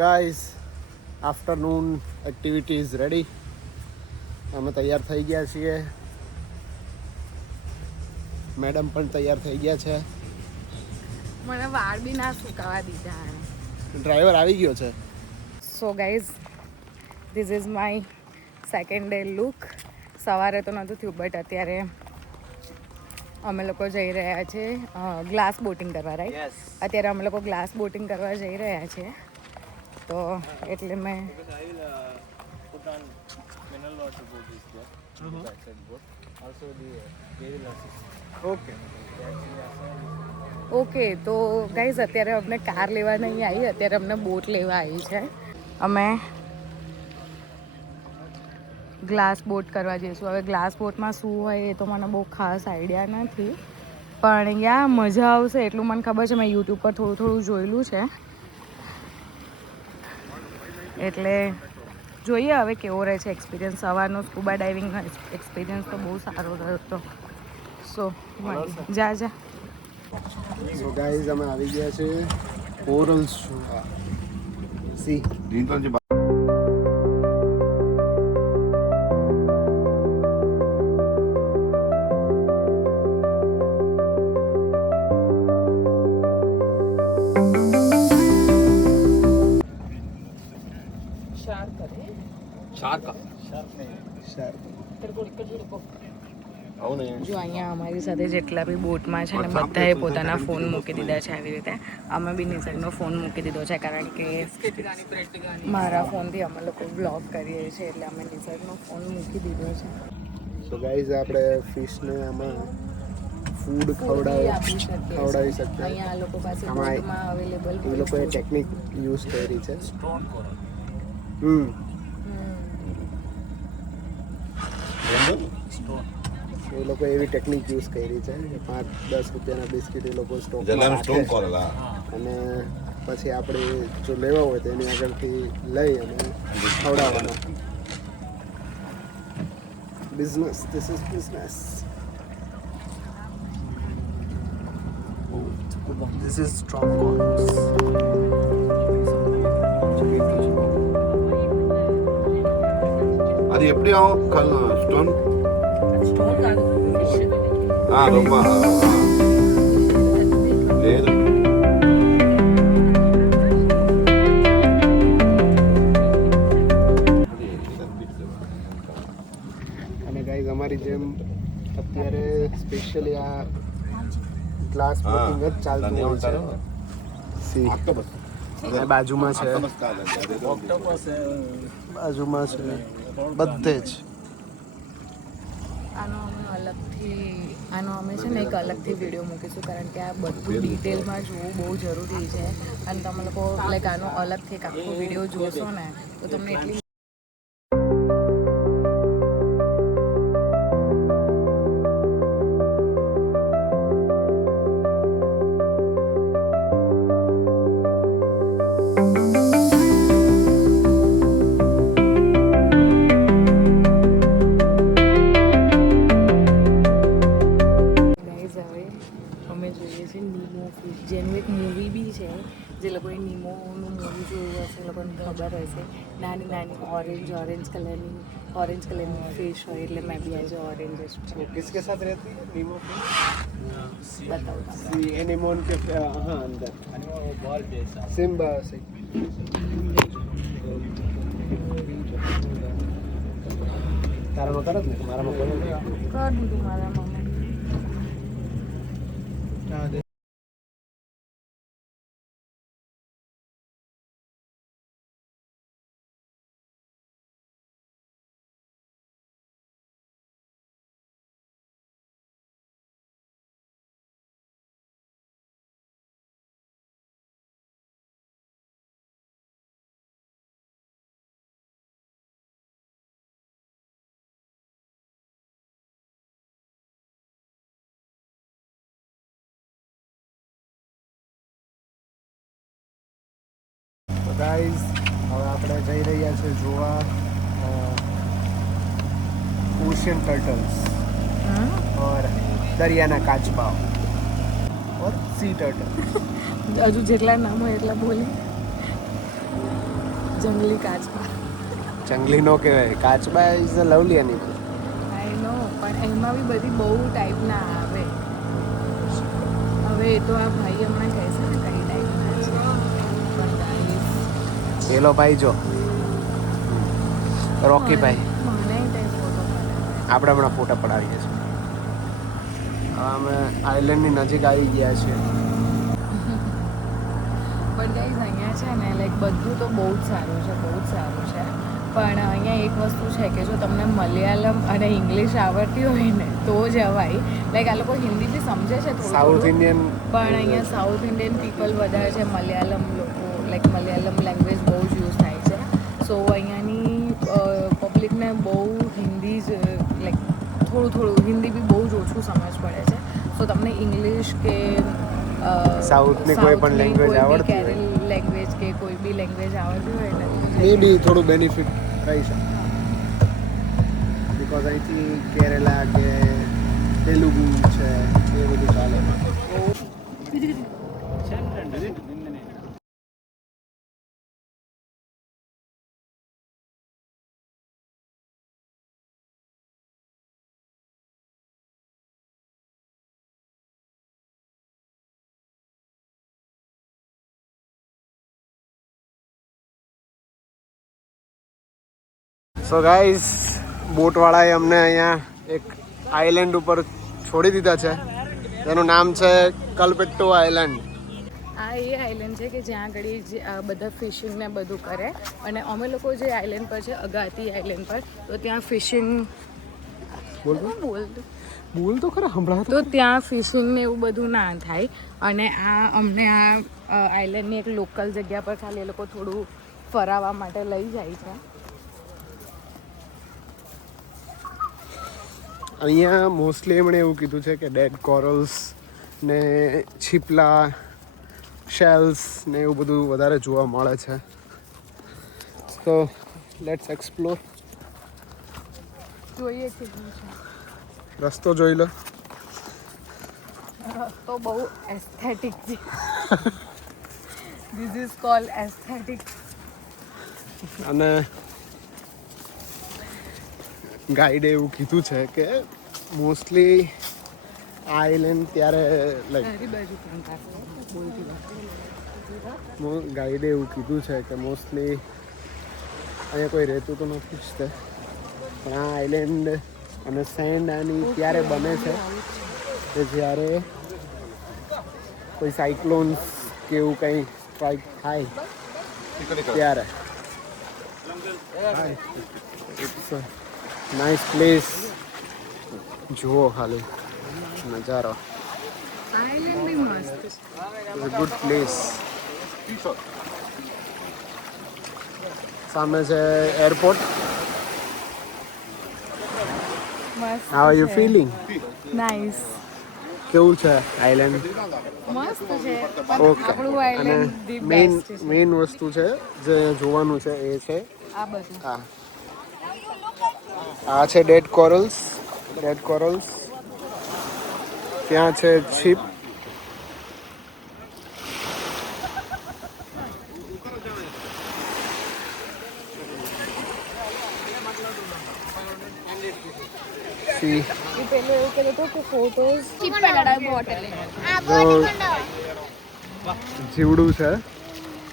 Guys afternoon activity is ready. અમે તૈયાર થઈ ગયા છીએ. મેડમ પણ તૈયાર થઈ ગયા છે. મને વાળ બી ના સુકાવા દીધા. ડ્રાઈવર આવી ગયો છે. So guys, this is my second day look. સવારે તો નહોતું થયું, બટ અત્યારે અમે લોકો જઈ રહ્યા છીએ ગ્લાસ બોટિંગ કરવા, રાઈટ? અત્યારે અમે લોકો ગ્લાસ બોટિંગ કરવા જઈ રહ્યા છીએ, તો એટલે મેં ઓકે. તો ગાઈઝ અત્યારે અમને કાર લેવા નહીં આવી, અત્યારે અમને બોટ લેવા આવી છે. અમે ગ્લાસ બોટ કરવા જઈશું. હવે ગ્લાસ બોટમાં શું હોય એ તો મને બહુ ખાસ આઈડિયા નથી, પણ યા મજા આવશે એટલું મને ખબર છે. મેં યુટ્યુબ પર થોડું થોડું જોયેલું છે, એટલે જોઈએ હવે કેવો રહે છે એક્સપિરિયન્સ. સવારનો સ્કૂબા ડાઇવિંગનો એક્સપિરિયન્સ તો બહુ સારો રહ્યો હતો. સો જા સો ગાઈઝ અમે આવી ગયા છે કોરલ્સ જોવા. સી જો અહીંયા અમારી સાથે જેટલા બી બોટમાં છે ને બધાએ પોતાના ફોન મૂકી દીધા છે. આવી રીતે અમે બી નિસર્ગનો ફોન મૂકી દીધો છે, કારણ કે મારા ફોનથી અમે લોકો બ્લોગ કરીએ છીએ, એટલે અમે નિસર્ગનો ફોન મૂકી દીધો છે. સો ગાઈઝ આપણે ફિશને આમાં ફૂડ ખવડાવી શકીએ. અહીંયા આ લોકો પાસે બોટમાં અવેલેબલ એ લોકોએ ટેકનિક યુઝ કરી છે. એ લોકો એવી ટેકનિક યુઝ કરી છે કે 5-10 રૂપિયાના બિસ્કિટ એ લોકો સ્ટોકમાં રાખે, અને પછી આપણે જો લેવા હોય તો એની આગળથી લઈ અને ખવડાવવાના. Business, this is business. This is strong corners. அது எப்படி ஆகும் ஸ்டோன் ரொம்ப లేదు. અને ગાઈઝ અમારી જેમ અત્યારે સ્પેશિયલી આ ગ્લાસ બોટિંગ જ ચાલતું હોય છે. સી બાજુમાં છે, બાજુમાં છે, બધે જ. આનો અમે છે ને એક અલગથી વિડીયો મૂકીશું, કારણ કે આ બધું ડિટેલમાં જોવું બહુ જરૂરી છે. અને તમે લોકો લાઈક આનો અલગથી એક આખો વિડીયો જોશો ને તો તમને એટલી જેનું એક મૂવી બી છે. જે લોકોએ નીમોનું મૂવી જોયું હશે એ લોકોને ખબર હશે. નાની નાની ઓરેન્જ કલરની ફિશ હોય, એટલે મેં બી આજે ઓરેન્જ જ છું. किसके साथ रहती है नीमो फिश? बताओ. सी एनिमोन के हाँ अंदर बॉल जैसा सिम्बा से. તારામાં કરો ને, મારામાં કરો. કર દીધું મારા મમ્મી. ગાઈઝ હવે આપણે જઈ રહ્યા છીએ જોવા ઓશિયન ટર્ટલ્સ और દરિયાના કાચબા और सी टर्टल. હજુ જેટલા નામ હોય એટલા બોલી. જંગલી કાચબા. જંગલી નો કહેવાય, કાચબા ઇઝ અ લવલી એનિમલ. આઈ નો, પણ એમાં બી બધી બહુ ટાઈપના આવે. હવે એ તો આ ભાઈ હમણાં કહેશે ને કઈ ટાઈપના છે. પણ guys, પેલો ભાઈ જો રોકી ભાઈ, મને ટાઈપ ફોટો પાડે. આપણે હમણાં ફોટા પડાવીએ છીએ. હવે અમે આઈલેન્ડની નજીક આવી ગયા છીએ. પણ ગાઈઝ અહીંયા છે ને લાઈક બધું તો બહુ જ સારું છે, બહુ જ સારું છે. પણ અહીંયા એક વસ્તુ છે કે જો તમને મલયાલમ અને ઇંગ્લિશ આવડતી હોય ને તો જવાય. લાઈક આ લોકો હિન્દી બી સમજે છે થોડું સાઉથ થોડું. ઇન્ડિયન પણ અહીંયા સાઉથ ઇન્ડિયન પીપલ વધારે છે. મલયાલમ લોકો લાઈક મલયાલમ લેંગ્વેજ બહુ જ યુઝ થાય છે. સો અહીંયાની પબ્લિકને બહુ હિન્દી જ લાઈક થોડું હિન્દી બી બહુ જ ઓછું સમજ પડે છે. સો તમને ઇંગ્લિશ કે સાઉથની કોઈ પણ લેંગ્વેજ આવડતી હોય, લેંગ્વેજ કે કોઈ બી લેંગ્વેજ આવડતી હોય ને મે બી થોડું બેનિફિટ થઈ શકે. બિકોઝ અહીંથી કેરેલા કે તેલુગુ છે એ બધું ચાલે. સો ગાઈઝ, બોટવાળાએ અમને અહીંયા એક આઇલેન્ડ ઉપર છોડી દીધા છે. તેનું નામ છે કલ્પેટ્ટુ આઇલેન્ડ. આ એ આઇલેન્ડ છે કે જ્યાં આગળ બધા ફિશિંગ ને બધું કરે. અને અમે લોકો જે આઇલેન્ડ પર છે અગાતી આઇલેન્ડ પર, તો ત્યાં ફિશિંગ બોલ તો ખરા હમણાં તો ત્યાં ફિશિંગ ને એવું બધું ના થાય. અને આ અમને આ આઇલેન્ડની એક લોકલ જગ્યા પર ખાલી એ લોકો થોડું ફરાવવા માટે લઈ જાય છે. અહીંયા મોસ્ટલી એમણે એવું કીધું છે કે ડેડ કોરલ્સ ને છીપલા, શેલ્સ ને એવું બધું વધારે જોવા મળે છે. તો લેટ્સ એક્સપ્લોર. જોઈએ કેવું છે. રસ્તો જોઈ લો. તો બહુ એસ્થેટિક છે. This is called aesthetic. અને ગાઈડે એવું કીધું છે કે મોસ્ટલી આ આઇલેન્ડ ત્યારે લાઈક ગાઈડે એવું કીધું છે કે મોસ્ટલી અહીંયા કોઈ રહેતું તો નથી જ તે, પણ આ આઇલેન્ડ અને સેન્ડ આની ત્યારે બને છે કે જ્યારે કોઈ સાયક્લોન્સ કે એવું કંઈ સ્ટ્રાઇક થાય ત્યારે. It's nice place. જુઓ ખાલી નજારો. આઇલેન્ડ બી મસ્ત છે. It's a good place. સામે છે એરપોર્ટ. મસ્ત. How are you feeling? Nice. કેવું છે આઇલેન્ડ? મસ્ત છે. ઓકે. આપણું અને આઇલેન્ડ ધી મેઇન બેસ્ટ છે. મેઇન વસ્તુ છે જે જોવાનું છે એ છે આ બધું આ આ છે ડેડ કોરલ્સ. Dead corals. ત્યાં છે શિપ. સી એ પેલું એવું કહેતો હતો કે ફોટોઝ જીવડું છે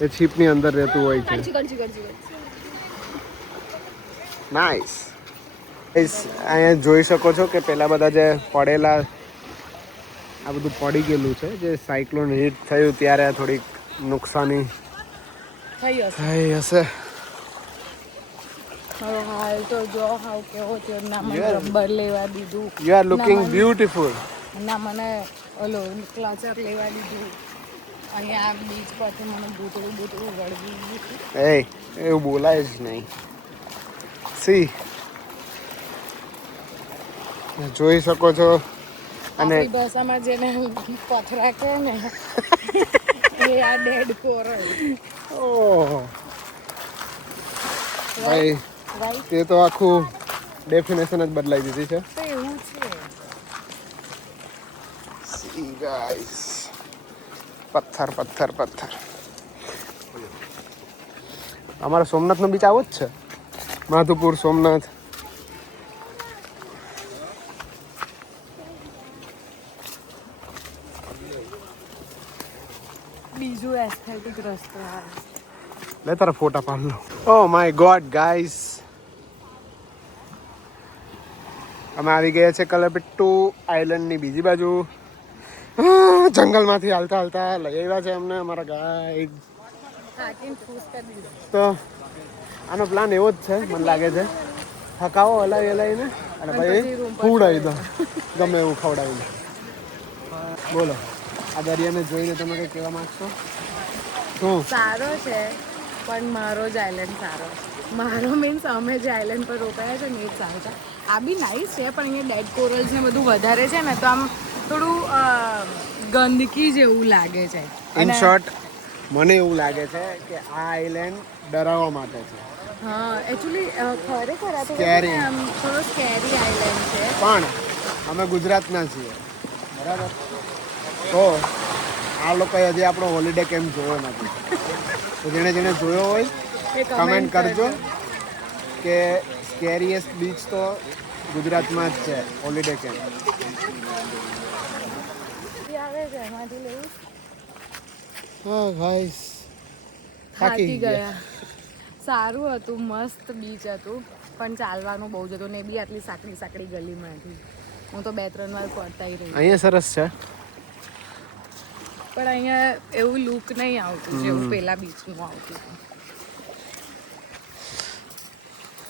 એ છીપની અંદર રહેતું હોય છે. નાઇસ. અહીંયા જોઈ શકો છો કે પેલા બધા જે પડેલા આ બધું પડી ગયેલું છે. જે સાયક્લોન હિટ થયું ત્યારે થોડીક નુકસાની થઈ હશે. થઈ હશે. હવે હાલ તો જો હાવ કેવો થયો. ના મને Yeah. રબર લેવા દીધું, યુ આર લુકિંગ બ્યુટીફુલ. ના મને ઓલો ક્લચર લેવા દીધું. અહીંયા આ બીચ પરથી મને ભૂતળું વળગી ગયું. એ એવું બોલાય જ નહીં. સી જોઈ શકો છો. અને આપણી ભાષામાં જેને પથરા કહે ને એ આ ડેડ કોરલ. ઓહ ભાઈ, રાઈટ. તે તો આખું ડેફિનેશન જ બદલાઈ દીધી છે. તો એવું છે. સી ગાઈસ, પથ્થર પથ્થર પથ્થર. અમારા સોમનાથનો બીચ આવો જ છે, માધુપુર સોમનાથ. બીજું એસ્થેટિક રસ્તો આવે. લે તારા ફોટા પાડ લો. ઓ માય ગોડ ગાઈસ, અમે આવી ગયા છે કલપટ્ટુ આઈલેન્ડની બીજી બાજુ. જંગલમાંથી હાલતા હાલતા લઈ આવ્યા છે અમને અમારા ગાઈડ. તો આનો પ્લાન એવો જ છે મને લાગે છે, થકાવો હલાવી હલાવીને અને પછી ખવડાવી દો, ગમે એવું ખવડાવીને. બોલો, આ દરિયાને જોઈને તમે કંઈ કહેવા માંગશો? શું સારો છે, પણ મારો જ આઈલેન્ડ સારો છે. મારો મીન્સ અમે જે આઈલેન્ડ પર રોકાયા છે ને એ જ સારો છે. આ બી નાઈસ છે, પણ અહીંયા ડેડ કોરલ્સ ને બધું વધારે છે ને, તો આમ થોડું ગંદકી જેવું લાગે છે. ઇન શોર્ટ મને એવું લાગે છે કે આ આઈલેન્ડ ડરાવવા માટે છે. હા, એકચ્યુઅલી ખરેખર આ તો Scary. આમ થોડો સ્કેરી આઈલેન્ડ છે. પણ અમે ગુજરાતના છીએ, બરાબર? તો આ લોકોએ હજી આપણો હોલિડે કેમ્પ જોયો નથી. તો જેણે જેણે જોયો હોય એ કમેન્ટ કરજો કે સ્કેરીએસ્ટ બીચ તો ગુજરાતમાં જ છે, હોલિડે કેમ્પ. આવે છે એમાંથી લેવું. હા ગાઈસ, થાકી ગયા. સારું હતું, મસ્ત બીચ હતું, પણ ચાલવાનું બહુ જ હતું ને બી આટલી સાંકડી ગલીમાંથી. હું તો 2-3 વાર ફરતા રહી. અહીંયા સરસ છે, પણ અહીંયા એવું લુક નહીં આવતું જેવું પેલા બીચનું આવતું હતું.